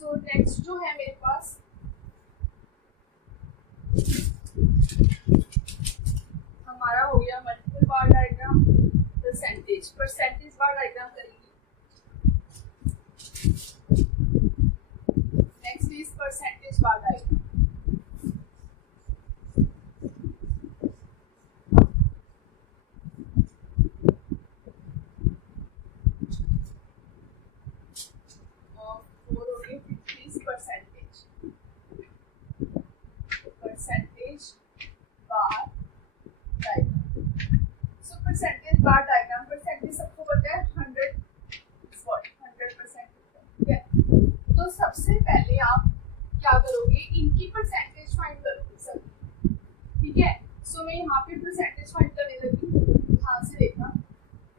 So next जो है मेरे पास हमारा हो गया मल्टीपल बार डायग्राम, परसेंटेज बार डायग्राम करेंगे। Next is percentage bar diagram. Percentage bar diagram, percentage सबको पता है 100%, ठीक है। तो सबसे पहले आप क्या करोगे, इनकी परसेंटेज फाइंड करोगे सब, ठीक है। सो मैं यहाँ पे परसेंटेज फाइंड करने लगी हूँ, ध्यान से देखना।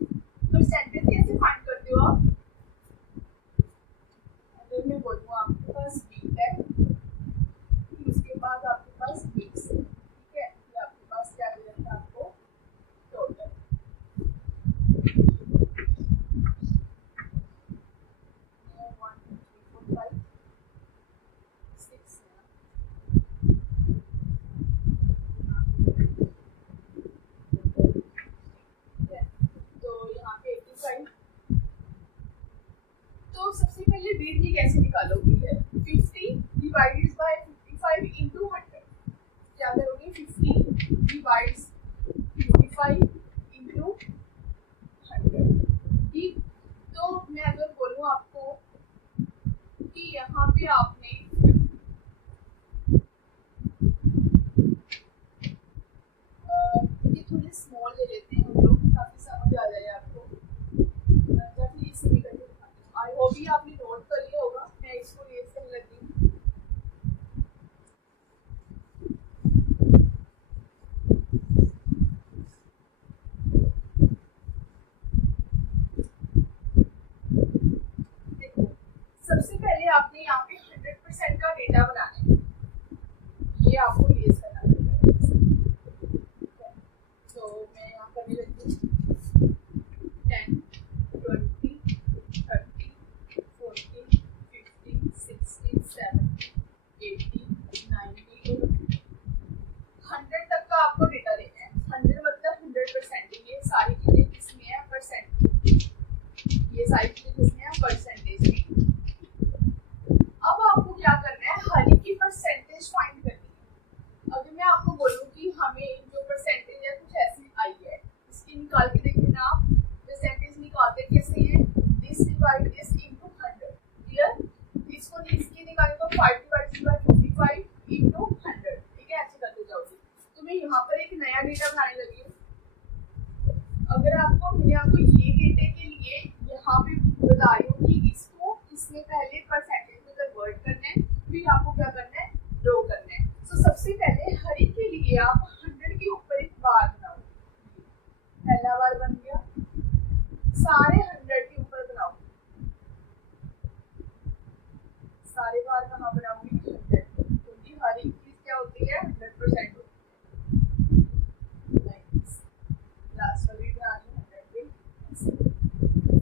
परसेंटेज कैसे फाइंड करते हो आप, अगर मैं बोलूँ आपके पास वीक है, उसके बाद आपके पास वीक्स, ठीक है, ये आपके पास क्या मिलेगा आपको टोटल। तो सबसे पहले वीक की कैसे निकालोगे, 50 डिवाइडेड बाय 55 इनटू 100। क्या करोगे, 50 डिवाइड्स 55 इनटू 100, ठीक। तो मैं अगर बोलूँ आपको कि यहाँ पे आपने ये थोड़े स्मॉल ले लेते हैं हम लोग, काफी समझ आ जाए आपको। आई होप ये आपने नोट कर लिया होगा, मैं इसको रेज करने लगी हूँ। देखो सबसे पहले आपने यहाँ पे 100% का डेटा बनाना है, ये आपको रेज करना पड़ेगा। तो मैं यहाँ करने लगी हूँ 10, 20, 30, 40, 50, 60, 70, 80, 90, 100 तक का आपको डेटा लेना है। 100 मतलब 100%, ये सारी चीजें किसमें है, परसेंटेज, ये सारी चीजें किसमें है, परसेंटेज में। अब आपको क्या करना है, हर एक की परसेंटेज फाइंड करनी है। अगर मैं आपको बोलूँ कि हमें जो परसेंटेज है कुछ ऐसी आई है, इसकी निकाल के देखिए ना आप, परसेंटेज निकालते कैसे हैं, this divide this into 100, clear. इसको इसकी निकालेगा 5 डिवाइडेड बाय 55 इनटू 100, ठीक है, ऐसे करते जाओगे। तो मैं यहाँ पर एक नया डेटा बनाने लगी हूँ। अगर मैंने आपको ये डेटे के लिए यहाँ पे बता रही हूँ कि इसको इसमें पहले परसेंटेज में कन्वर्ट करना है, फिर आपको क्या करना है, ड्रॉ करना है। तो सबसे पहले हर एक के लिए आप 100 के ऊपर एक बार बनाओ, पहला बार बन गया, सारे 100 के ऊपर बनाओ, सारे बार कहाँ बनाओगे, 100, क्योंकि हर एक चीज क्या होती है, 100% होती है। लास्ट वाली बना ली 100 पे,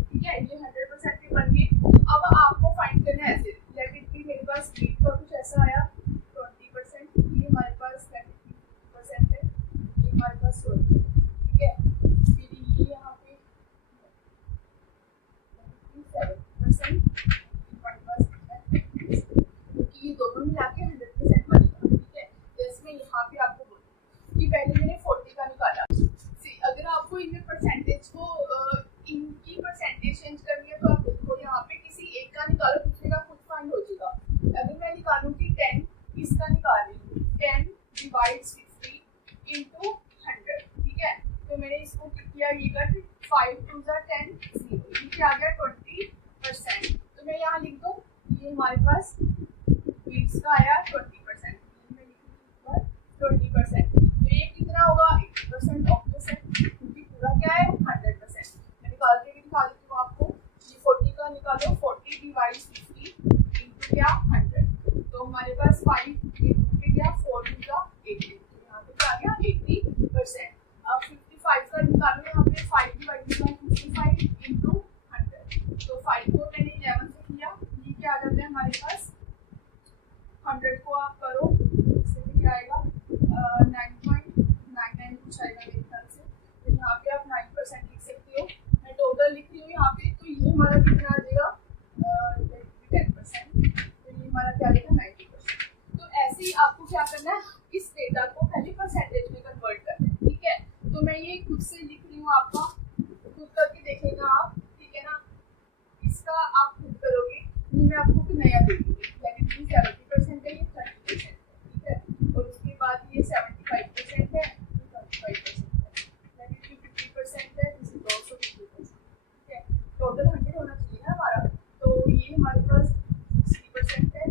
ठीक है, ये 100% पे बन गए। अब आपको फाइंड करना है ऐसे, लेट इट बी मेरे पास वीक का कुछ ऐसा आया 20%, ये हमारे पास 30% है, ये हमारे पास 20, ठीक है। फिर ये यहाँ पे 7%, हमारे पास क्योंकि ये दोनों मिला के 100% बनेगा, ठीक है। जैसे मैं यहाँ पे आपको बोलूँ कि पहले मैंने 40 का निकाला, अगर आपको इनमें परसेंटेज को इनकी परसेंटेज चेंज करनी है तो आप देखो यहाँ पे किसी एक का निकालो, दूसरे का खुद फाइंड हो जाएगा। अगर मैं निकालूँ कि 10, इसका निकाल रही हूँ, 10 डिवाइड्स 50 इनटू 100, ठीक है। तो मैंने इसको किया, ये कर 5 2 10, 0, ये आ गया 20%। तो मैं यहाँ लिख दूँ, ये हमारे पास वीक्स का आया 20%, मैं लिखूँगी 20%। तो ये कितना होगा, 80% ऑफ क्योंकि पूरा क्या है 100%। मैं निकाल के भी दिखा देती हूँ आपको, ये 40 का निकालो, 40 डिवाइड्स 50 इनटू क्या 100, तो हमारे पास 5 इनटू क्या 4 का 80, तो यहाँ पे क्या आ गया 80%। अब 55 का निकालो, यहाँ पे 5 डिवाइडेड बाय 55 इनटू 100, तो 5 को मैंने 11 से किया, ये क्या आ जाता है हमारे पास आप करो, इससे भी क्या आएगा 9.99 कुछ आएगा मेरे ख्याल से। तो यहाँ पे आप 9% लिख सकते हो। मैं टोटल लिख रही हूँ यहाँ पे, तो ये हमारा कितना आ जाएगा 10%, तो ये हमारा क्या आएगा 90%। तो ऐसे ही आपको क्या करना है, इस डेटा को पहले परसेंटेज में कन्वर्ट करना है, ठीक है। तो मैं ये खुद से लिख रही हूँ, आपका खुद करके देखेगा आप, ठीक है ना। इसका आप खुद करोगे, मैं आपको एक नया दे दूँगी, नेगेटिव 70% है, ये 30% है, ठीक है। और उसके बाद ये 75% है, 35% है, नेगेटिव 50% है, जिसे 250%, ठीक है। टोटल 100 होना चाहिए ना हमारा, तो ये हमारे पास 60% है,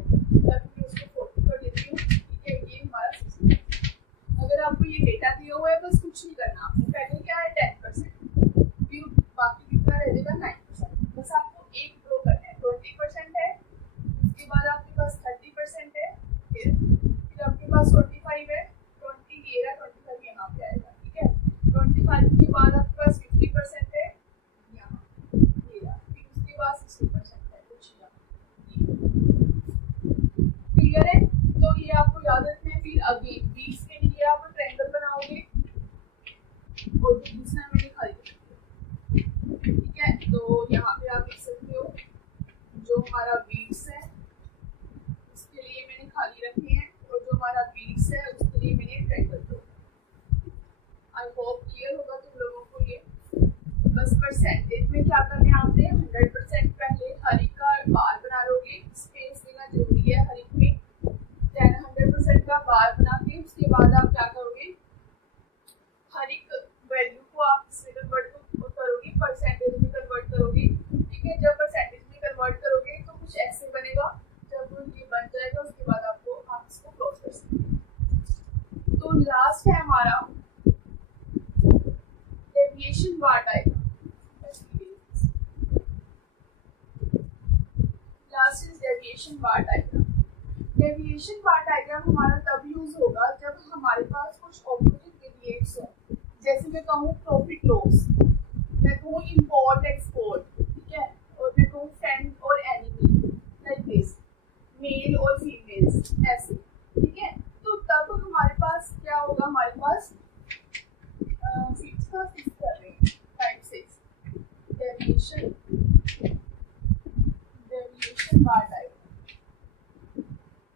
या फिर उसको 40 कर देती हूँ, ठीक है। ये हमारा 60%। अगर आपको ये डेटा दिया हुआ है, बस कुछ नहीं करना आपको, पहले क्या है 10%, फिर बाकी कितना रह जाएगा 9%। बस आपको एक ड्रॉ करना है, 20% है, उसके बाद आपके पास 30% है, फिर आपके पास 25 है, 20 ये रहा, 25 यहाँ पे आएगा, ठीक है। 25 के बाद आपके पास 50% है यहाँ, ये रहा, फिर उसके बाद 60% है कुछ क्लियर है। तो ये आपको याद रखना है। फिर अगेन 20 के लिए आप ट्रायंगल बनाओगे, और दूसरा मैंने खाली रखा है, ठीक है। तो यहाँ पे आप देख सकते हो जो हमारा बीट्स है उसके लिए मैंने खाली रखे हैं, और जो हमारा बीट्स है उसके लिए मैंने ट्रायंगल दो। आई होप क्लियर होगा तुम लोगों को ये। बस परसेंटेज में क्या करना है आपने, 100% पहले हर एक का बार बना लोगे, स्पेस देना जरूरी है हर एक में। 100% का बार बना के उसके बाद आप क्या करोगे, हर एक वैल्यू को आप इसमें कन्वर्ट करोगे, परसेंटेज में कन्वर्ट करोगे, ठीक है। जब परसेंटेज में कन्वर्ट करोगे तो कुछ ऐसे बनेगा, जब ये बन जाएगा उसके बाद आप इसको क्लोज कर सकते हैं। तो लास्ट है हमारा deviation bar diagram. Last is deviation bar diagram. Deviation bar diagram हमारा तब यूज होगा जब हमारे पास कुछ ऑपोजिट वेरिएट्स हो। जैसे मैं कहूँ प्रॉफिट लॉस, मैं कहूँ इम्पोर्ट एक्सपोर्ट, ठीक है, और मैं कहूँ फ्रेंड और एनिमी, लाइक दिस, मेल और फीमेल्स, ऐसे, ठीक है। तो तब हमारे पास क्या होगा, हमारे पास 6 कर रहे हैं, 5 6 डेविएशन बार डायग्राम।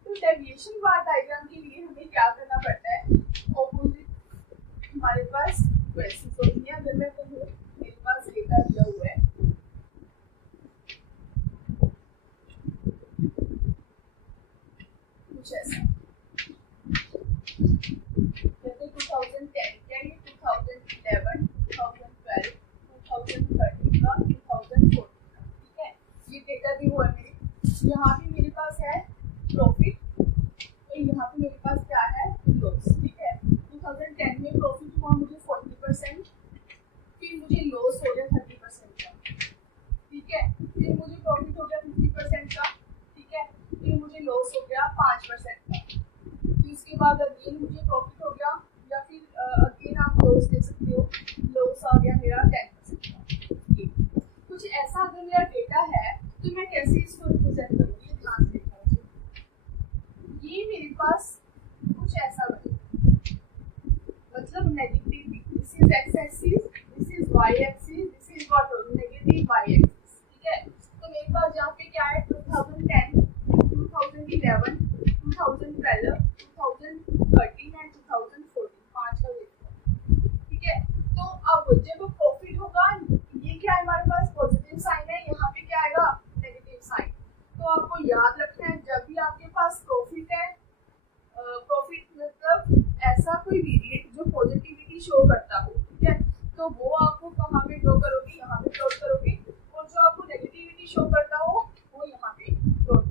तो डेविएशन बार डायग्राम के लिए हमें क्या करना पड़ता है, ऑपोजिट हमारे पास वैल्यूज होती है। अगर मैं कहूँ मेरे पास डेटा दिया हुआ है, कुछ ऐसा, जैसे 2010 क्या, ये 2011, 2012, 2013 का, 2014 का, ठीक है। ये डेटा भी हुआ है मेरे। यहाँ पे मेरे पास है प्रॉफिट, तो यहाँ पे मेरे पास क्या है लॉस, ठीक है। 2010 में प्रॉफिट हुआ मुझे 40%, फिर मुझे लॉस हो गया 30% का, ठीक है। फिर मुझे प्रॉफिट हो गया 50% का, ठीक है। फिर मुझे लॉस हो गया 5% का, फिर उसके बाद अगेन मुझे प्रॉफिट हो गया, या फिर अगेन आप लॉस दे सकते हो, लॉस आ गया मेरा 10% का। कुछ ऐसा अगर मेरा डेटा है तो मैं कैसे इसको रिप्रेजेंट करूँगी, ये ध्यान से देखना। ये मेरे पास कुछ ऐसा बनेगा, मतलब negative, this is X axis, this is Y axis, this is what negative Y axis, ठीक है। तो मेरे पास यहाँ पे क्या है 2010, 2011, 2012, 2013 एंड 2014, 5 का देखो, ठीक है। तो अब जब प्रॉफिट होगा, ये क्या है हमारे पास पॉजिटिव साइन है, यहाँ पे क्या आएगा नेगेटिव साइन। तो आपको याद रखना है जब भी आपके पास प्रॉफिट है, प्रॉफिट मतलब ऐसा कोई वेरिएट जो पॉजिटिविटी शो करता हो, ठीक है, तो वो आपको कहाँ पे ड्रॉ करोगे, यहाँ पे प्लॉट करोगे, और जो आपको नेगेटिविटी शो करता हो वो यहाँ पे प्लॉट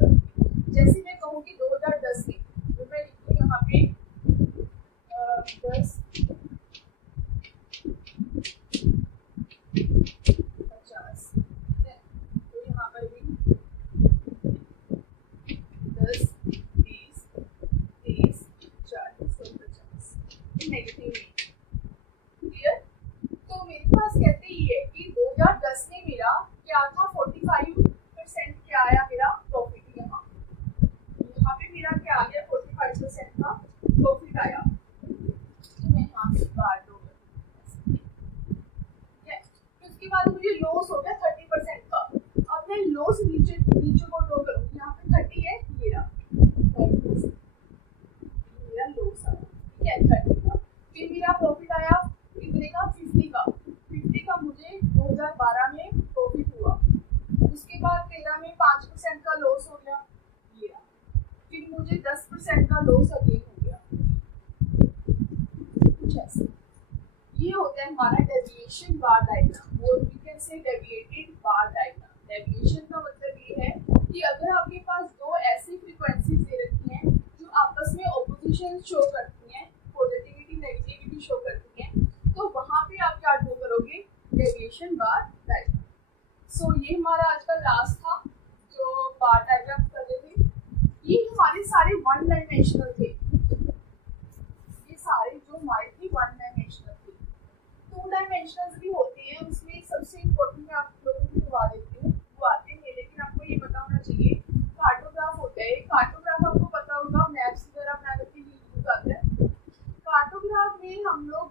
30% का प्रॉफिट आया, तो मैं यहाँ पे बार ड्रॉ करूँगी, ठीक है। तो उसके बाद मुझे लॉस हो गया 30% का। अब मैं लॉस नीचे को ड्रॉ करूँगी, यहाँ पे 30 है, ये रहा मेरा लॉस आया, ठीक है, 30 का। फिर मेरा प्रॉफिट आया कितने का, 50 का मुझे 2012 में प्रॉफिट हुआ। उसके बाद 13 में 5% का लॉस हो गया, ये रहा। फिर मुझे 10% का लॉस अगेन हो गया, कुछ ऐसे। ये होता है हमारा डेविएशन बार डायग्राम, और we can say deviated bar diagram. Deviation का मतलब ये है कि अगर आपके पास दो ऐसी फ्रीक्वेंसीज दे रखी हैं जो आपस में ऑपोजिशन शो करती हैं, पॉजिटिविटी नेगेटिविटी शो करती हैं, तो वहां पे आप क्या ड्रॉ करोगे, डेविएशन बार डायग्राम। सो ये हमारा आज का लास्ट था जो बार डायग्राम कर रहे थे। ये हमारे सारे वन डायमेंशनल थे, ये सारे जो हमारे थे वन डायमेंशनल थे। टू डायमेंशनल भी होते हैं, उसमें सबसे इम्पोर्टेंट मैं आप लोगों को करवा देती हूँ, वो आते हैं, लेकिन आपको ये पता होना चाहिए कार्टोग्राफ होता है। कार्टोग्राफ आपको पता होगा, मैप्स वगैरह बना करके यूज आता है। कार्टोग्राफ में हम लोग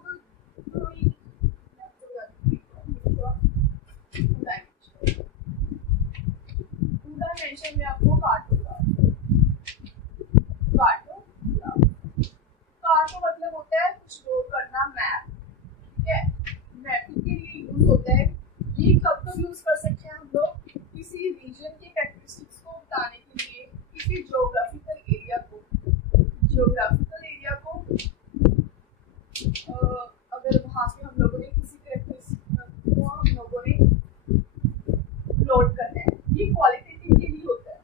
टू डायमेंशन में आपको कार्टोग्राफ मतलब होता है कुछ ड्रॉ करना, मैप, ठीक है। मैपिंग के लिए यूज होता है। ये कब कब यूज कर सकते हैं हम लोग, किसी रीजन के कैरेक्टरिस्टिक्स को बताने के लिए, किसी ज्योग्राफिकल एरिया को अगर वहाँ पे हम लोगों ने किसी कैरेक्टरिस्टिक को हम लोगों ने प्लॉट करना है, ये क्वालिटेटिव के लिए होता है।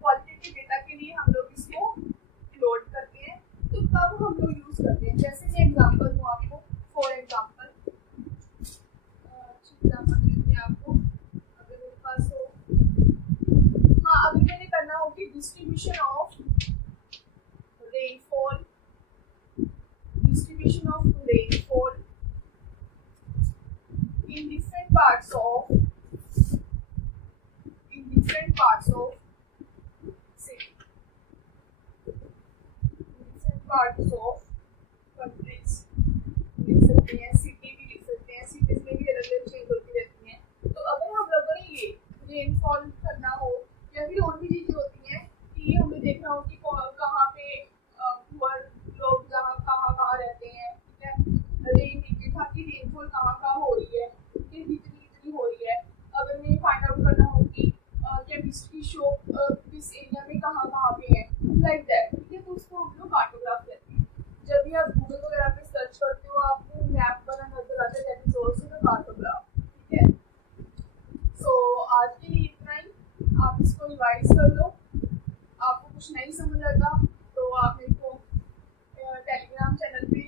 क्वालिटेटिव डेटा के लिए हम लोग इसको प्लॉट करते हैं, तो तब हम लोग यूज करते हैं। जैसे मैं एग्जांपल दूं आपको, फॉर एग्जांपल देते हैं आपको, अगर मेरे पास हो, हाँ, अगर मैंने करना हो कि distribution of rainfall in different parts of city, different parts of countries लिख सकते हैं, सिटी भी लिख सकते हैं, सिटीज में भी अलग अलग चेंज होती रहती हैं। तो अगर हम लोगों ने ये रेनफॉल करना हो, या फिर और भी चीजें होती हैं कि ये हमें देखना हो कि कहाँ पे पुअर लोग कहाँ रहते हैं, ठीक है, रेनफॉल कहाँ हो रही है, कितनी हो रही है। अगर मैं फाइंड आउट करना हो कि केमिस्ट्री शो किस एरिया में कहाँ पे है, लाइक दैट, ठीक है, तो उसको हम लोग कार्टोग्राफ कहते हैं। जब भी आप गूगल वगैरह पे सर्च करते हो, आपको मैप बना नजर आता है, that is also the cartograph, ठीक है। सो आज के लिए इतना ही, आप इसको रिवाइज कर लो। आपको कुछ नहीं समझ आता तो आप मेरे को टेलीग्राम चैनल पे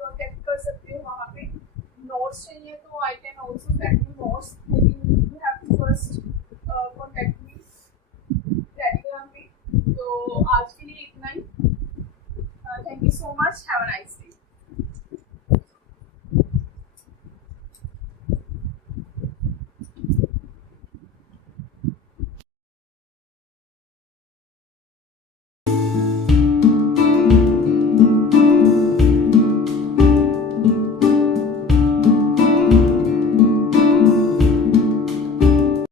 कॉन्टेक्ट कर सकते हो, वहाँ पे नोट्स चाहिए तो I can also send you notes, लेकिन you have to first contact me Telegram पे। तो आज के लिए इतना ही। Thank you so much, have a nice day.